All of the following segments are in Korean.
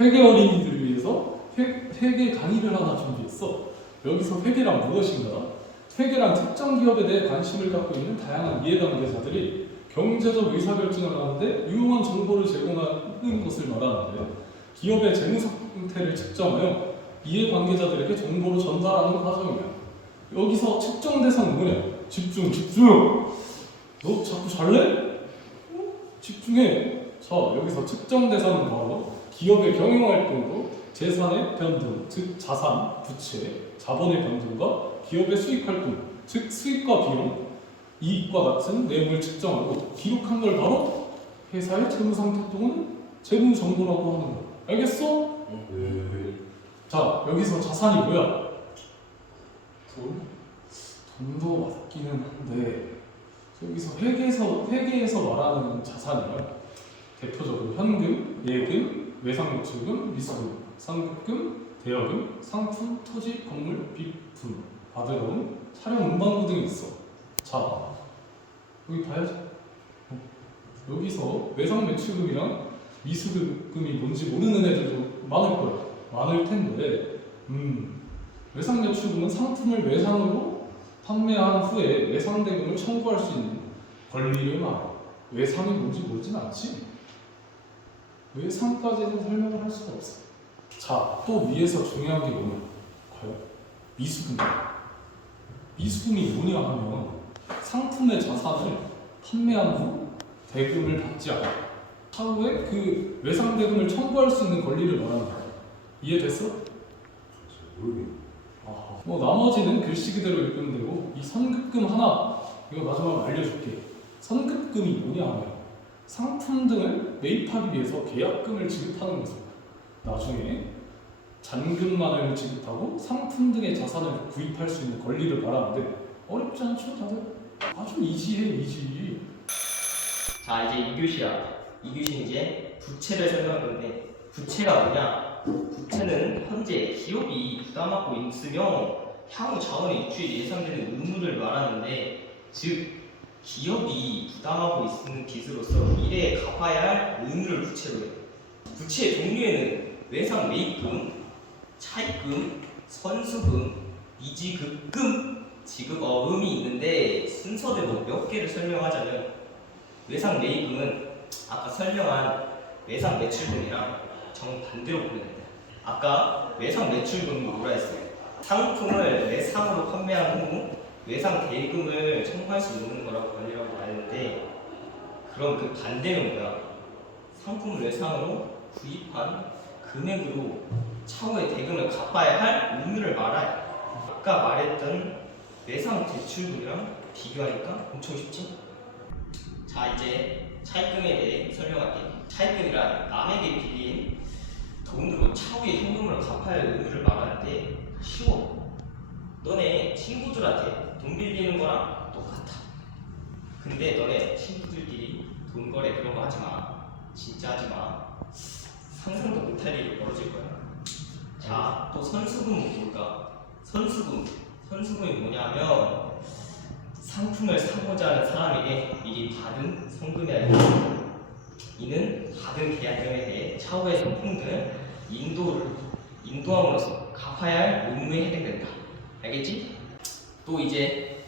회계 어린이들을 위해서 회계 강의를 하나 준비했어. 여기서 회계란 무엇인가? 회계란 특정 기업에 대해 관심을 갖고 있는 다양한 이해관계자들이 경제적 의사결정을 하는데 유용한 정보를 제공하는 것을 말하는데, 기업의 재무 상태를 측정하여 이해관계자들에게 정보를 전달하는 과정이야. 여기서 측정 대상은 뭐냐? 집중! 너 자꾸 잘래? 집중해! 자, 여기서 측정 대상은 바로 기업의 경영활동으로 재산의 변동, 즉 자산, 부채, 자본의 변동과 기업의 수익활동, 즉 수익과 비용, 이익과 같은 내용을 측정하고 기록한 걸 바로 회사의 재무상태 또는 재무정보라고 하는 거야. 알겠어? 네. 자, 여기서 자산이 뭐야? 돈도 맞기는 한데, 여기서 회계에서 말하는 자산이야. 대표적으로 현금, 예금, 외상노출금, 미수금, 상급금, 대여금, 상품, 토지, 건물, 빚품, 받으러움, 촬영 문방구 등이 있어. 자, 여기 봐야지. 여기서 외상매출금이랑 미수금이 뭔지 모르는 애들도 많을 거야. 많을 텐데, 외상매출금은 상품을 외상으로 판매한 후에 외상대금을 청구할 수 있는 권리를 말해. 외상이 뭔지 모르진 않지. 외상까지는 설명을 할 수가 없어. 자, 또 위에서 중요한 게 뭐냐? 과연 미수금이야. 미수금이 뭐냐 하면 상품의 자산을 판매한 후 대금을 받지 않아 차후에 그 외상대금을 청구할 수 있는 권리를 말하는 거야. 이해됐어? 모르겠네. 뭐 나머지는 글씨 그대로 읽으면 되고, 이 선급금 하나 이거 마지막으로 알려줄게. 선급금이 뭐냐 하면 상품 등을 매입하기 위해서 계약금을 지급하는 것입니다. 나중에 잔금만을 지급하고 상품 등의 자산을 구입할 수 있는 권리를 말하는데, 어렵지 않죠 다들? 아주 이지. 자, 이제 2교시야. 2교시는 이제 부채를 설명할 건데, 부채가 뭐냐? 부채는 현재 기업이 부담하고 있으며 향후 자원의 유출이 예상되는 의무를 말하는데, 즉 기업이 부담하고 있는 빚으로서 미래에 갚아야 할 의무를 부채로 해요. 부채의 종류에는 외상 매입금, 차입금, 선수금, 미지급금, 지급어음이 있는데, 순서대로 몇 개를 설명하자면, 외상 매입금은 아까 설명한 외상 매출금이랑 정반대로 보면 됩니다. 아까 외상 매출금이 뭐라 했어요? 상품을 외상으로 판매한 후 외상 대금을 청구할 수 있는 거라고 권리라고 말했는데, 그럼 그 반대는 뭐야? 상품을 외상으로 구입한 금액으로 차후에 대금을 갚아야 할 의무를 말해요. 아까 말했던 외상 대출금이랑 비교하니까 엄청 쉽지? 자, 이제 차입금에 대해 설명할게. 차입금이란 남에게 빌린 돈으로 차후에 현금으로 갚아야 할 의무를 말하는데, 쉬워. 너네 친구들한테 돈 빌리는 거랑 똑같아. 근데 너네 친구들끼리 돈 거래 그런 거 하지 마. 진짜 하지 마. 상상도 못할 일이 벌어질 거야. 자, 또 선수금은 뭘까? 선수금이 뭐냐면 상품을 사고자 하는 사람에게 미리 받은 성금이라 해요. 이는 받은 계약금에 대해 차후의 상품 등을 인도함으로써 갚아야 할 의무에 해당된다. 알겠지? 또 이제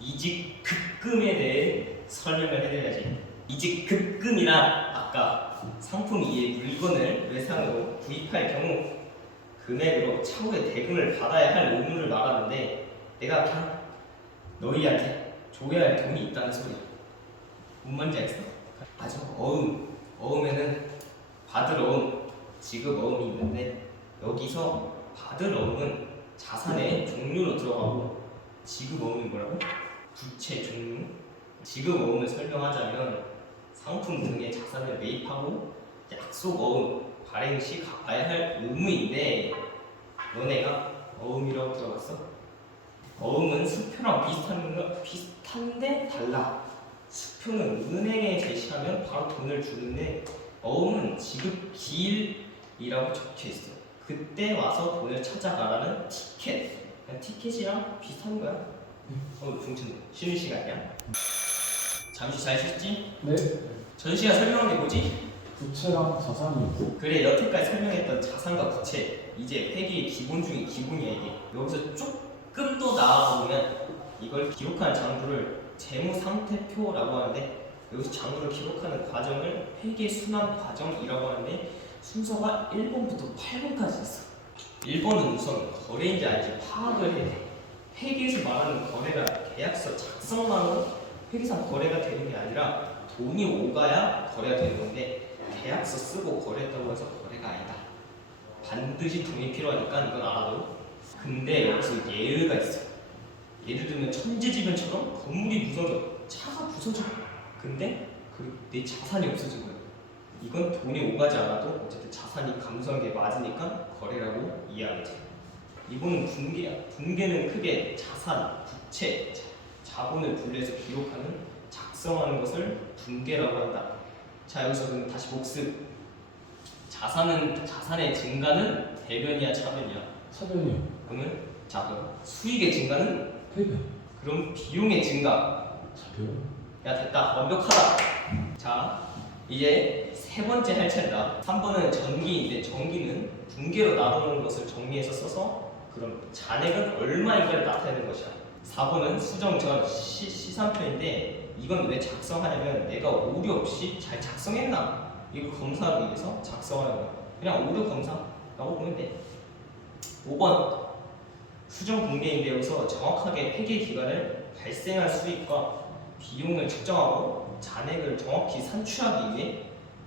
이직급금에 대해 설명을 해드려야지. 이직급금이란 아까 상품 이외의 물건을 외상으로 구입할 경우 금액으로 차후에 대금을 받아야 할 의무를 말하는데, 내가 그냥 너희한테 줘야 할 돈이 있다는 소리야. 뭔 말인지 알겠어? 맞아. 어음에는 받을 어음, 지급 어음이 있는데, 여기서 받을 어음은 자산의 종류로 들어가고, 지급 어음이 뭐라고? 부채 종류. 지급 어음을 설명하자면 상품 등의 자산을 매입하고 약속 어음, 발행 시 갚아야 할 의무인데, 너네가 어음이라고 들어봤어? 어음은 수표랑 비슷한데 달라. 수표는 은행에 제시하면 바로 돈을 주는데, 어음은 지급 기일이라고 적혀 있어. 그때 와서 돈을 찾아가라는 티켓. 그냥 티켓이랑 비슷한 거야. 중천대. 쉬는 시간이야. 잠시 잘 쉬었지? 네. 전시가 설명한 게 뭐지? 부채랑 자산이 그래, 여태까지 설명했던 자산과 부채, 이제 회계의 기본 중에 기본이야 이게. 여기서 조금 더 나아가보면 이걸 기록하는 장부를 재무상태표라고 하는데, 여기서 장부를 기록하는 과정을 회계순환 과정이라고 하는데 순서가 1번부터 8번까지 있어. 1번은 우선 거래인지 아닌지 파악을 해야 돼. 회계에서 말하는 거래가 계약서 작성만으로 회계상 거래가 되는 게 아니라 돈이 오가야 거래가 되는 건데, 계약서 쓰고 거래했다고 해서 거래가 아니다. 반드시 돈이 필요하니까 이건 알아도. 근데 여기서 예외가 있어. 예를 들면 천재지변처럼 건물이 무너져, 차가 부서져. 근데 내 자산이 없어진 거야. 이건 돈이 오가지 않아도 어쨌든 자산이 감소한 게 맞으니까 거래라고 이해하면 돼. 이거는 분계야. 분계는 크게 자산, 부채, 자본을 분리해서 기록하는, 작성하는 것을 분계라고 한다. 자, 여기서 그럼 다시 복습. 자산의 증가는 대변이야, 차변이야? 차변이요. 그러면 자, 그럼 수익의 증가는? 회변. 그럼 비용의 증가. 차변. 야, 됐다. 완벽하다. 자, 이제 세 번째 할 차례다. 3번은 전기인데, 전기는 분계로 나누는 것을 정리해서 써서 그럼 잔액은 얼마인가를 나타내는 것이야. 4번은 수정 전 시산표인데, 이건 왜 작성하냐면 내가 오류 없이 잘 작성했나 이거 검사하기 위해서 작성하는 거야. 그냥 오류 검사라고 보면 돼. 5번 수정 분계인데, 여기서 정확하게 회계 기간을 발생한 수익과 비용을 측정하고 잔액을 정확히 산출하기 위해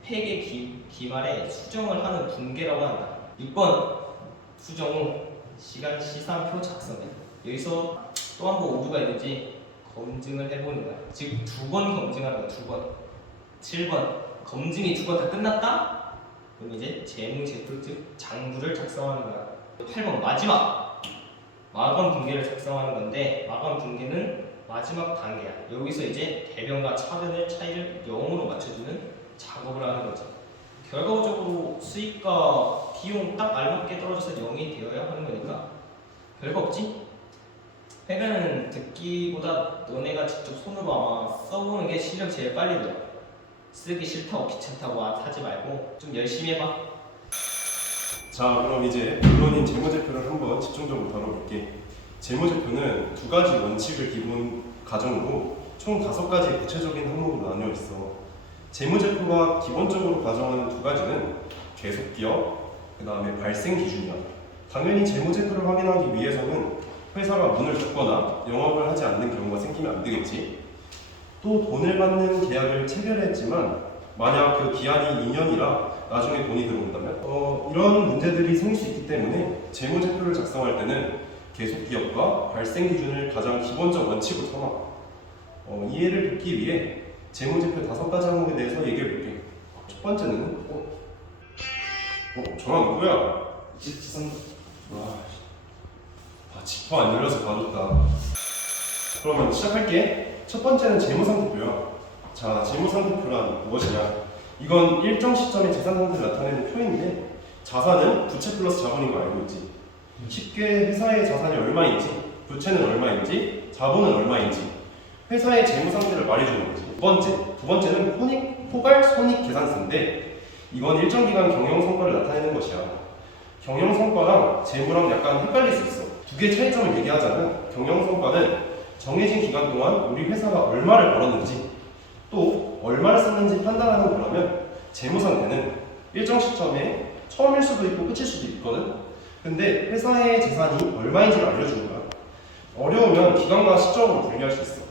회계 기말에 수정을 하는 분계라고 한다. 6번 수정 후 시간 시산표 작성해. 여기서 또 한 번 오류가 있는지 검증을 해보는 거야. 즉 2번 검증하는 거야. 2번. 7번 검증이 2번 다 끝났다? 그럼 이제 재무제표 즉 장부를 작성하는 거야. 8번 마감 분계를 작성하는 건데, 마감 분계는 마지막 단계야. 여기서 이제 대변과 차변의 차이를 0으로 맞춰주는 작업을 하는 거죠. 결과적으로 수익과 비용 딱 알맞게 떨어져서 0이 되어야 하는 거니까 별거 없지? 회계는 듣기보다 너네가 직접 손으로 아마 써보는 게 실력 제일 빨리 들어. 쓰기 싫다고 귀찮다고 하지 말고 좀 열심히 해봐. 자, 그럼 이제 본론인 재무제표를 한번 집중적으로 다뤄볼게. 재무제표는 두 가지 원칙을 기본 가정으로 총 5가지 구체적인 항목으로 나뉘어 있어. 재무제표가 기본적으로 가정하는 두 가지는 계속기업, 그 다음에 발생기준이야. 당연히 재무제표를 확인하기 위해서는 회사가 문을 닫거나 영업을 하지 않는 경우가 생기면 안 되겠지. 또 돈을 받는 계약을 체결했지만 만약 그 기한이 2년이라 나중에 돈이 들어온다면 이런 문제들이 생길 수 있기 때문에 재무제표를 작성할 때는 계속기업과 발생기준을 가장 기본적 원칙으로 삼아. 이해를 돕기 위해 재무제표 5가지 항목에 대해서 얘기해볼게. 첫 번째는 전화 누구야? 지퍼 안 열려서 봐줬다. 그러면 시작할게. 첫 번째는 재무상태표야. 자, 재무상태표란 무엇이냐? 이건 일정 시점의 재산 상태를 나타내는 표인데, 자산은 부채 플러스 자본인 거 알고 있지? 쉽게 회사의 자산이 얼마인지, 부채는 얼마인지, 자본은 얼마인지 회사의 재무 상태를 말해주는 거지. 두 번째는 포괄 손익 계산서인데, 이건 일정 기간 경영 성과를 나타내는 것이야. 경영 성과랑 재무랑 약간 헷갈릴 수 있어. 두 개의 차이점을 얘기하자면, 경영 성과는 정해진 기간 동안 우리 회사가 얼마를 벌었는지 또 얼마를 썼는지 판단하는 거라면, 재무 상태는 일정 시점에 처음일 수도 있고 끝일 수도 있거든. 근데 회사의 재산이 얼마인지를 알려주는 거야. 어려우면 기간과 시점으로 분류할 수 있어.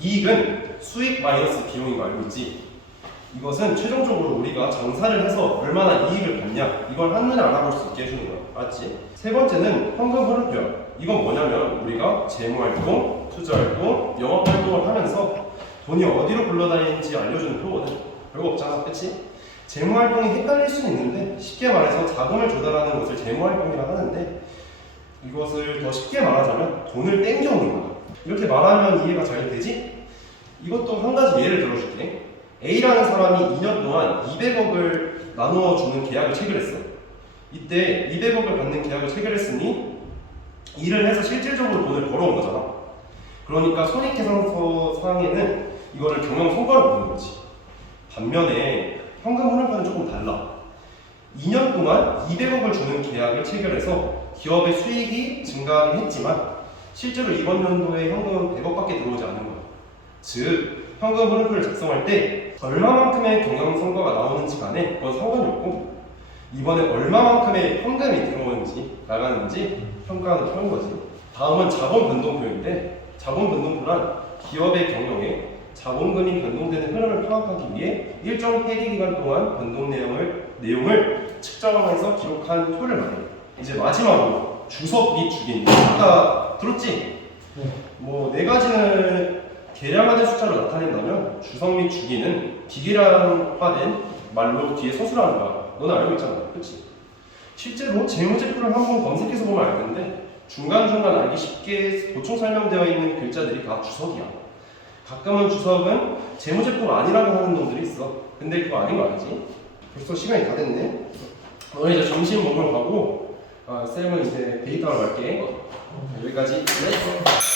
이익은 수익 마이너스 비용인 거 알고 있지? 이것은 최종적으로 우리가 장사를 해서 얼마나 이익을 받냐, 이걸 한눈에 알아볼 수 있게 해주는 거야. 맞지? 세 번째는 현금 흐름표야. 이건 뭐냐면 우리가 재무활동, 투자활동, 영업활동을 하면서 돈이 어디로 굴러다니는지 알려주는 표거든. 별거 없잖아, 그치? 재무활동이 헷갈릴 수는 있는데, 쉽게 말해서 자금을 조달하는 것을 재무활동이라 하는데, 이것을 더 쉽게 말하자면 돈을 땡겨오는 거야. 이렇게 말하면 이해가 잘 되지? 이것도 한 가지 예를 들어줄게. A라는 사람이 2년 동안 200억을 나누어 주는 계약을 체결했어. 이때 200억을 받는 계약을 체결했으니 일을 해서 실질적으로 돈을 벌어온 거잖아. 그러니까 손익계산서 상에는 이거를 경영 성과로 보는 거지. 반면에 현금 흐름과는 조금 달라. 2년 동안 200억을 주는 계약을 체결해서 기업의 수익이 증가하긴 했지만 실제로 이번 연도에 현금은 100억밖에 들어오지 않는 거야. 즉 현금 흐름표를 작성할 때 얼마만큼의 경영 성과가 나오는지 간에 그건 상관이 없고 이번에 얼마만큼의 현금이 들어오는지 나가는지 평가하는 표인 거지. 다음은 자본 변동표인데 자본 변동표란 기업의 경영에 자본금이 변동되는 흐름을 파악하기 위해 일정 회계 기간 동안 변동 내용을 측정하면서 기록한 표를 말해. 이제 마지막으로 주석 및 주기인데 아까 들었지? 뭐 네 가지는 계량화된 숫자로 나타낸다면 주석 및 주기는 비계량화된 말로 뒤에 서술하는 거야. 너는 알고 있잖아, 그렇지? 실제로 재무제표를 한번 검색해서 보면 알 텐데 중간중간 알기 쉽게 보충 설명되어 있는 글자들이 다 주석이야. 가끔은 주석은 재무제표가 아니라고 하는 놈들이 있어. 근데 그거 아닌 거 알지? 벌써 시간이 다 됐네. 너는 이제 점심 먹으러 가고 쌤은 이제 데이트하러 갈게. 여기까지. 네.